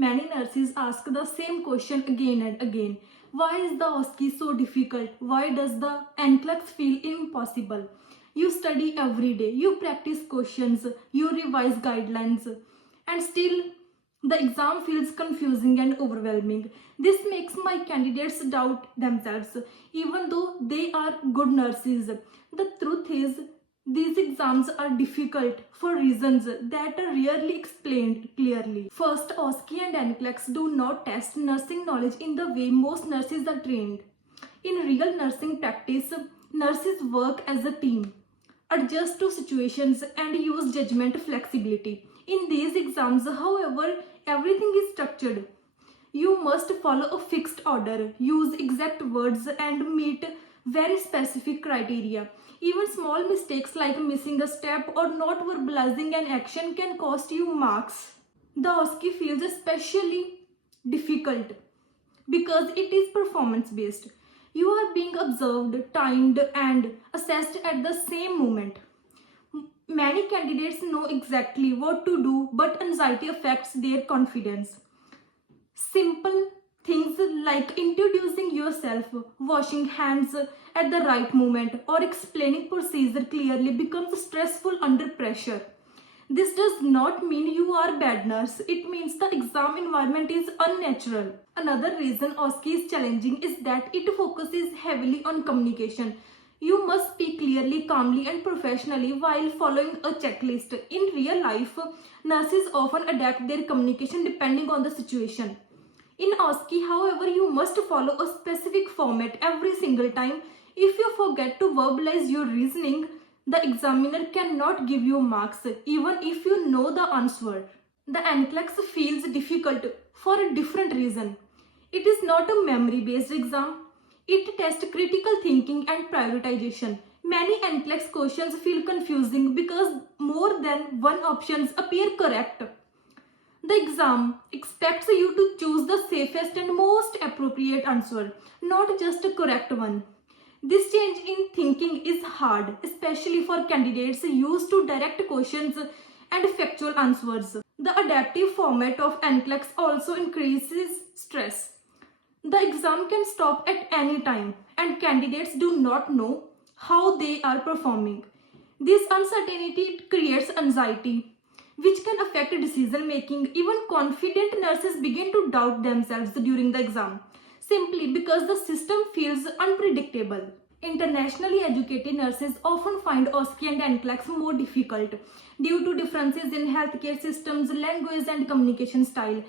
Many nurses ask the same question again and again. Why is the OSCE so difficult? Why does the NCLEX feel impossible? You study every day, you practice questions, you revise guidelines, and still the exam feels confusing and overwhelming. This makes my candidates doubt themselves, even though they are good nurses. The truth is, these exams are difficult for reasons that are rarely explained clearly. First, OSCE and NCLEX do not test nursing knowledge in the way most nurses are trained. In real nursing practice, nurses work as a team, adjust to situations, and use judgment flexibility. In these exams, however, everything is structured. You must follow a fixed order, use exact words, and meet very specific criteria. Even small mistakes like missing a step or not verbalizing an action can cost you marks. The OSCE feels especially difficult because it is performance based. You are being observed, timed, and assessed at the same moment. Many candidates know exactly what to do, but anxiety affects their confidence. Simple things like introducing yourself, washing hands at the right moment, or explaining procedure clearly becomes stressful under pressure. This does not mean you are a bad nurse. It means the exam environment is unnatural. Another reason OSCE is challenging is that it focuses heavily on communication. You must speak clearly, calmly, and professionally while following a checklist. In real life, nurses often adapt their communication depending on the situation. In OSCE, however, you must follow a specific format every single time. If you forget to verbalize your reasoning, the examiner cannot give you marks, even if you know the answer. The NCLEX feels difficult for a different reason. It is not a memory-based exam. It tests critical thinking and prioritization. Many NCLEX questions feel confusing because more than one options appear correct. The exam expects you to choose the safest and most appropriate answer, not just a correct one. This change in thinking is hard, especially for candidates used to direct questions and factual answers. The adaptive format of NCLEX also increases stress. The exam can stop at any time, and candidates do not know how they are performing. This uncertainty creates anxiety, which can affect decision making. Even confident nurses begin to doubt themselves during the exam, simply because the system feels unpredictable. Internationally educated nurses often find OSCE and NCLEX more difficult due to differences in healthcare systems, language, and communication style.